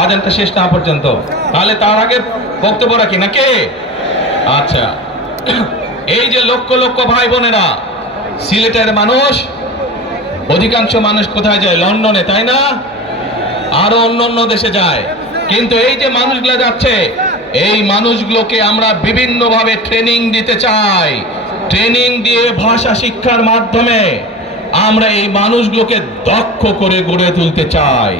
আজানটা শেষ না পর্যন্ত। তাহলে তার আগে বক্তব্য রাখি নাকি? আচ্ছা, এই যে লক্ষ লক্ষ ভাই বোনেরা, সিলেটের মানুষ, অধিকাংশ মানুষ কোথায় যায়? লন্ডনে, তাই না? আরো অন্য অন্য দেশে যায়। কিন্তু এই যে মানুষগুলো যাচ্ছে, এই মানুষগুলোকে আমরা বিভিন্নভাবে ট্রেনিং দিতে চাই। ট্রেনিং দিয়ে ভাষা শিক্ষার মাধ্যমে আমরা এই মানুষগুলোকে দক্ষ করে গড়ে তুলতে চাই।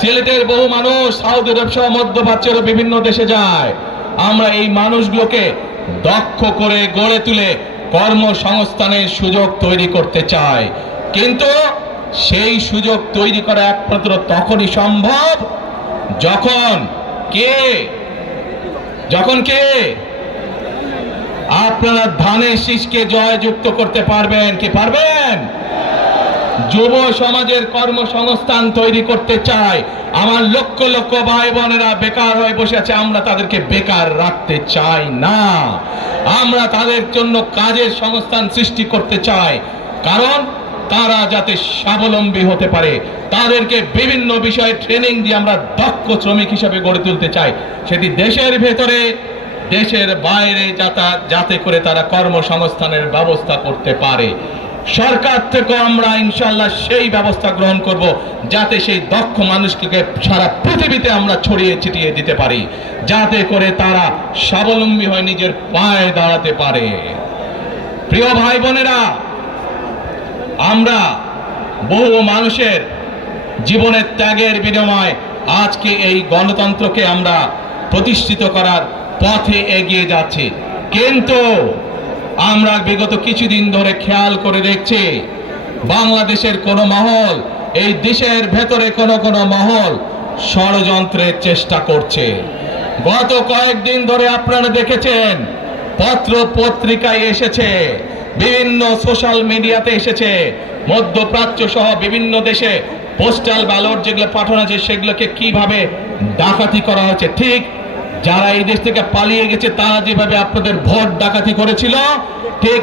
সিলেটের বহু মানুষ সৌদি আরব সহ মধ্যপ্রাচ্যের বিভিন্ন দেশে যায়। আমরা এই মানুষগুলোকে দক্ষ করে গড়ে তুলে কর্মসংস্থানের সুযোগ তৈরি করতে চাই। কিন্তু সেই সুযোগ তৈরি করা একমাত্র তখনই সম্ভব যখন কে আপনারা ধানের শীষকে জয়যুক্ত করতে পারবেন। কি পারবেন? যুব সমাজের কর্মসংস্থান তৈরি করতে চাই। আমার লক্ষ লক্ষ ভাই বোনেরা বেকার হয়ে বসে আছে, আমরা তাদেরকে বেকার রাখতে চাই না। আমরা তাদের জন্য কাজের সংস্থান সৃষ্টি করতে চাই, কারণ তারা যাতে স্বাবলম্বী হতে পারে। তাদেরকে বিভিন্ন বিষয়ে ট্রেনিং দিয়ে আমরা দক্ষ শ্রমিক হিসেবে গড়ে তুলতে চাই, সেটি দেশের ভেতরে দেশের বাইরে যাতে করে তারা কর্মসংস্থানের ব্যবস্থা করতে পারে। সরকার থেকে আমরা ইনশাআল্লাহ সেই ব্যবস্থা গ্রহণ করব, যাতে সেই দক্ষ মানুষকে সারা পৃথিবীতে আমরা ছড়িয়ে ছিটিয়ে দিতে পারি, যাতে করে তারা স্বাবলম্বী হয়ে নিজের পায়ে দাঁড়াতে পারে। প্রিয় ভাই বোনেরা, আমরা বহু মানুষের জীবনের ত্যাগের বিনিময়ে আজকে এই গণতন্ত্রকে আমরা প্রতিষ্ঠিত করার পথে এগিয়ে যাচ্ছি। কিন্তু আমরা বিগত কিছুদিন ধরে খেয়াল করে দেখছি, বাংলাদেশের কোন মহল, এই দেশের ভেতরে কোন মহল ষড়যন্ত্রের চেষ্টা করছে। গত কয়েকদিন ধরে আপনারা দেখেছেন, পত্র পত্রিকায় এসেছে, বিভিন্ন সোশ্যাল মিডিয়াতে এসেছে, মধ্যপ্রাচ্য সহ বিভিন্ন দেশে পোস্টাল ব্যালট যেগুলো পাঠানো আছে সেগুলোকে কিভাবে ডাকাতি করা হচ্ছে। ঠিক যারা এই দেশ থেকে পালিয়ে গেছে তারা যেভাবে আপনাদের ভোট ডাকাতি করেছিল, ঠিক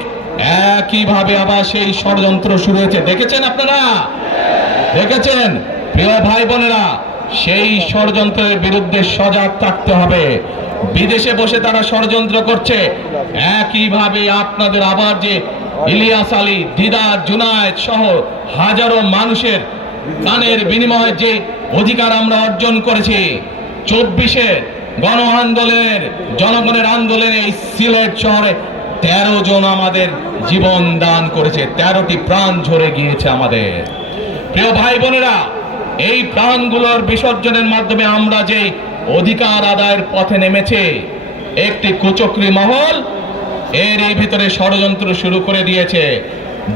একইভাবে আবার সেই ষড়যন্ত্র শুরু হয়েছে। দেখেছেন আপনারা? দেখেছেন? প্রিয় ভাই বোনেরা, সেই ষড়যন্ত্রের বিরুদ্ধে সজাগ থাকতে হবে। বিদেশে বসে তারা ষড়যন্ত্র করছে, একইভাবে আপনাদের আবার যে ইলিয়াস আলী, দিদার, জুনায়েদ সহ হাজারো মানুষের প্রাণের বিনিময়ে যে অধিকার আমরা অর্জন করেছি, 24-এর গণ আন্দোলনের, জনগণের আন্দোলনে এই সিলেট শহরে 13 জন আমাদের জীবন দান করেছে, 13টি প্রাণ ঝরে গিয়েছে আমাদের। প্রিয় ভাই বোনেরা, এই প্রাণগুলোর বিসর্জনের মাধ্যমে আমরা যে অধিকার আদায়ের পথে নেমেছে, একটি কুচক্রী মহল এর এই ভিতরে ষড়যন্ত্র শুরু করে দিয়েছে।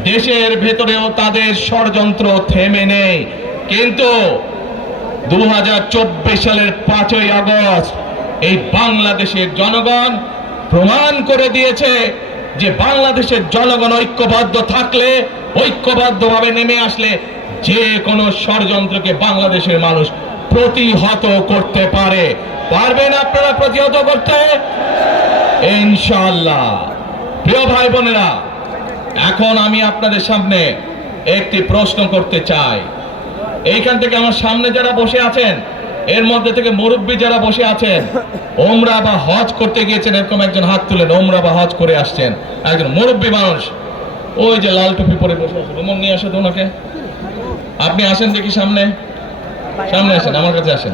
দেশের ভেতরেও তাদের ষড়যন্ত্র থেমে নেই। কিন্তু 2024 সালের 5ই আগস্ট এই বাংলাদেশের জনগণ প্রমাণ করে দিয়েছে যে বাংলাদেশের জনগণ ঐক্যবদ্ধ থাকলে, ঐক্যবদ্ধভাবে নেমে আসলে যে কোনো ষড়যন্ত্রকে বাংলাদেশের মানুষ প্রতিহত করতে পারে। পারবেন আপনারা প্রতিহত করতে? ইনশাআল্লাহ। প্রিয় ভাই বোনেরা, এখন আমি আপনাদের সামনে একটি প্রশ্ন করতে চাই। এইখান থেকে আমার সামনে যারা বসে আছেন, এর মধ্যে থেকে মুরব্বী যারা বসে আছেন, ওমরা বা হজ করতে গিয়েছেন, এরকম একজন হাত তুলেন। ওমরা বা হজ করে আসছেন একজন মুরব্বী মানুষ, ওই যে লাল টুপি পরে বসে আছেন, ওমর নিয়ে আসেন ওনাকে। আপনি আসেন দেখি সামনে, সামনে আসেন, আমার কাছে আসেন।